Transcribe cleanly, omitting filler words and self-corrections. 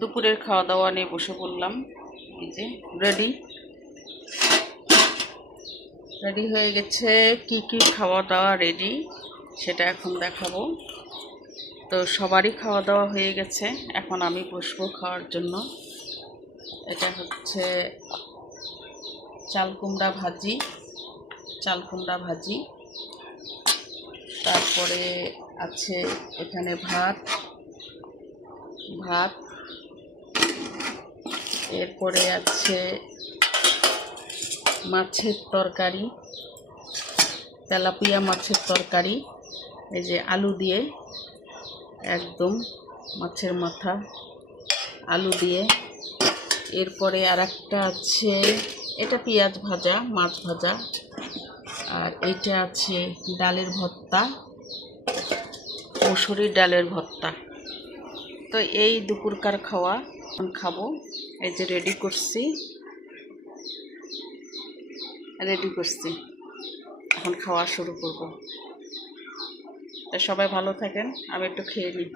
দুপুরের খাওয়া দাওয়া নিয়ে বসে পড়লাম। এই যে রেডি রেডি হয়ে গেছে। কি কি খাওয়া দাওয়া রেডি সেটা এখন দেখাবো। তো সবারই খাওয়া দাওয়া হয়ে গেছে, এখন আমি বসবো খাওয়ার জন্য। এটা হচ্ছে চাল কুমড়া ভাজি, তারপরে আছে এখানে ভাত, এরপরে আছে মাছের তরকারি, তেলাপিয়া মাছের তরকারি। এই যে আলু দিয়ে, একদম মাছের মাথা আলু দিয়ে। এরপরে আর একটা আছে, এটা পেঁয়াজ ভাজা, মাছ ভাজা। আর এইটা আছে ডালের ভর্তা, মসুরির ডালের ভর্তা। তো এই দুপুরকার খাওয়া এখন খাবো। এই যে রেডি করছি, এখন খাওয়া শুরু করব। তো সবাই ভালো থাকেন, আমি একটু খেয়ে নিই।